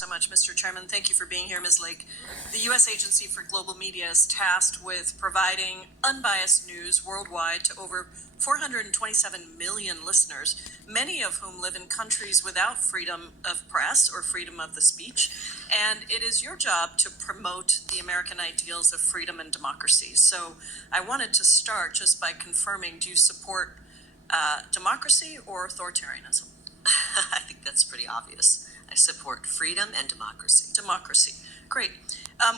so much, Mr. Chairman. Thank you for being here, Ms. Lake. The U.S. Agency for Global Media is tasked with providing unbiased news worldwide to over 427 million listeners, many of whom live in countries without freedom of press or freedom of the speech. And it is your job to promote the American ideals of freedom and democracy. So I wanted to start just by confirming, do you support democracy or authoritarianism? I think that's pretty obvious. I support freedom and democracy. Democracy. Great.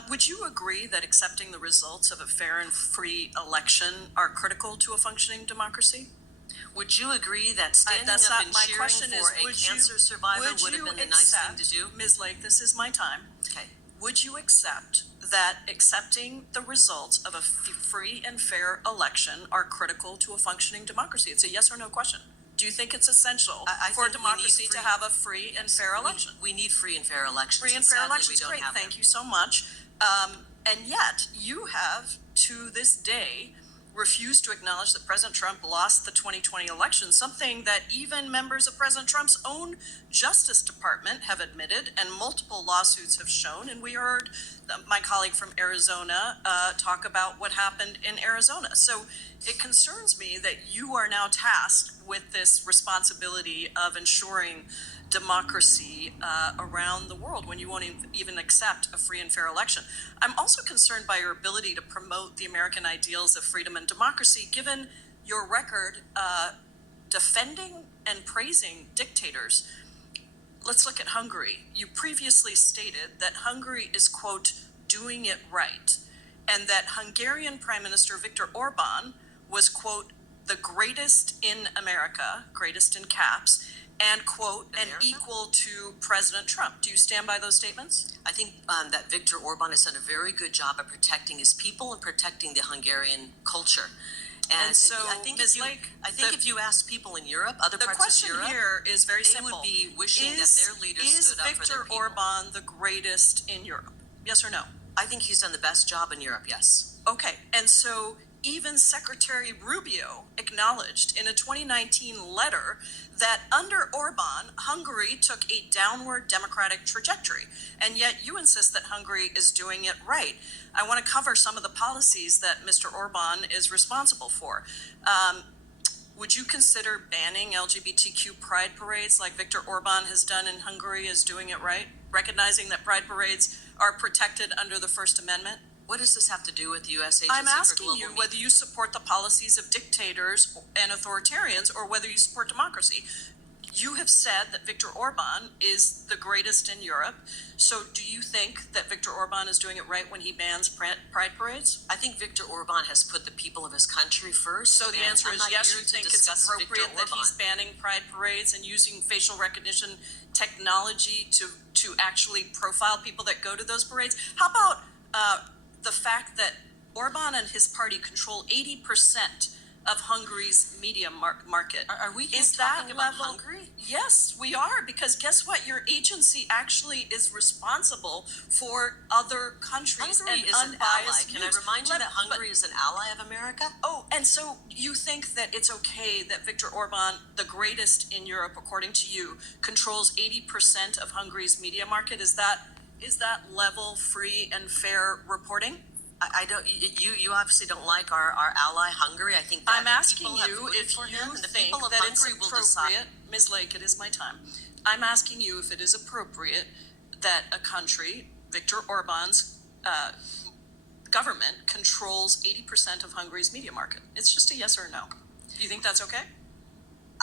Would you agree that accepting the results of a fair and free election are critical to a functioning democracy? Would you agree that standing That's up not and my cheering question. for Is a would cancer you, survivor would would have you been the accept, nice thing to do? Ms. Lake, this is my time. Okay. Would you accept that accepting the results of a free and fair election are critical to a functioning democracy? It's a yes or no question. Do you think it's essential for democracy to have a free and fair election? We need free and fair elections. Free and fair elections, great, thank you so much. And yet, you have, to this day, refused to acknowledge that President Trump lost the 2020 election, something that even members of President Trump's own Justice Department have admitted, and multiple lawsuits have shown. And we heard my colleague from Arizona talk about what happened in Arizona. So it concerns me that you are now tasked with this responsibility of ensuring democracy around the world when you won't even accept a free and fair election. I'm also concerned by your ability to promote the American ideals of freedom and democracy, given your record defending and praising dictators. Let's look at Hungary. You previously stated that Hungary is, quote, doing it right, and that Hungarian Prime Minister Viktor Orban was, quote, the greatest in America, greatest in caps, and, quote, and equal to President Trump. Do you stand by those statements? I think that Viktor Orban has done a very good job of protecting his people and protecting the Hungarian culture. And so, I think Ms. Lake, if you ask people in Europe, other parts of Europe, the question here is very simple. They would be wishing that their leaders stood up for their people. Is Viktor Orban the greatest in Europe? Yes or no? I think he's done the best job in Europe, yes. Okay, and so even Secretary Rubio acknowledged in a 2019 letter that under Orban, Hungary took a downward democratic trajectory. And yet you insist that Hungary is doing it right. I want to cover some of the policies that Mr. Orban is responsible for. Would you consider banning LGBTQ pride parades like Viktor Orban has done in Hungary as doing it right, recognizing that pride parades are protected under the First Amendment? What does this have to do with the U.S. Agency I'm asking for Global you Media? whether you support the policies of dictators and authoritarians or whether you support democracy. You have said that Viktor Orban is the greatest in Europe. So do you think that Viktor Orban is doing it right when he bans pride parades? I think Viktor Orban has put the people of his country first. So the answer is yes, you think it's appropriate that he's banning pride parades and using facial recognition technology to actually profile people that go to those parades? How about the fact that Orban and his party control 80% of Hungary's media market? Are we is talking that about level? Hungary? Yes, we are, because guess what? Your agency actually is responsible for other countries Hungary and is an unbiased ally. Can news. I remind you that Hungary is an ally of America? Oh, and so you think that it's okay that Viktor Orban, the greatest in Europe, according to you, controls 80% of Hungary's media market? Is that level free and fair reporting? I don't. You obviously don't like our ally Hungary. I think that I'm asking people you have if for you him, and the think people of that Hungary it's will decide. appropriate. Ms. Lake, it is my time. I'm asking you if it is appropriate that a country, Viktor Orban's government, controls 80% of Hungary's media market. It's just a yes or a no. Do you think that's okay?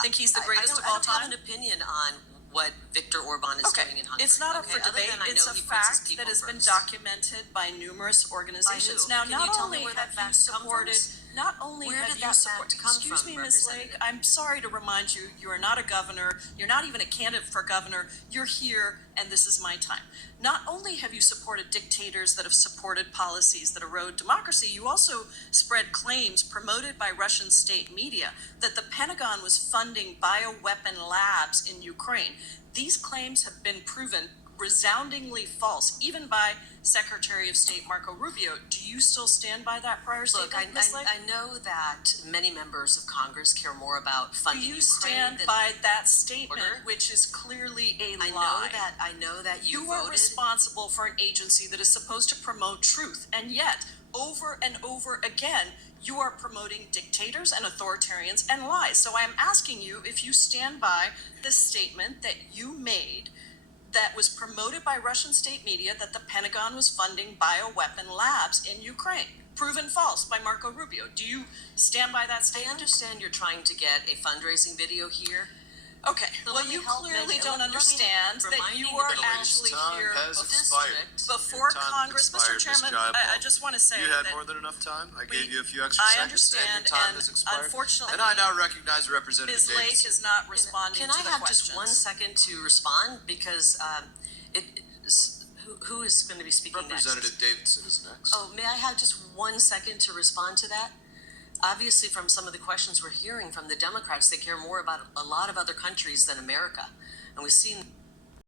Think he's the greatest of all time? I don't have an opinion on what Viktor Orban is doing in Hungary. It's not up for debate. It's a fact that has been documented by numerous organizations. Now, not only have you supported, excuse me, Ms. Lake, I'm sorry to remind you, you are not a governor, you're not even a candidate for governor, you're here, and this is my time. Not only have you supported dictators that have supported policies that erode democracy, you also spread claims promoted by Russian state media that the Pentagon was funding bioweapon labs in Ukraine. These claims have been proven resoundingly false, even by Secretary of State Marco Rubio. Do you still stand by that prior Look, statement, Ms. Lake? I know that many members of Congress care more about Do funding you Ukraine stand than by that statement, order. which is clearly a I lie? know that you are voted. responsible for an agency that is supposed to promote truth, and yet, over and over again, you are promoting dictators and authoritarians and lies. So I am asking you if you stand by the statement that you made that was promoted by Russian state media that the Pentagon was funding bioweapon labs in Ukraine. Proven false by Marco Rubio. Do you stand by that I statement? understand you're trying to get a fundraising video here. Okay, So well, let me you help clearly make- don't let me understand that remind you you are that the Ladies, actually time here has expired. before Your time Congress. Mr. expired, Ms. Chairman, Jayapal. I just want to say You had that more than enough time. I we- gave you a few extra I seconds, understand, and your time and has expired. unfortunately, And I now recognize Representative Ms. Davidson. Lake is not responding Can to I the have questions. just 1 second to respond? Because who is going to be speaking next? Representative Davidson is next. Oh, may I have just 1 second to respond to that? Obviously, from some of the questions we're hearing from the Democrats, they care more about a lot of other countries than America. And we've seen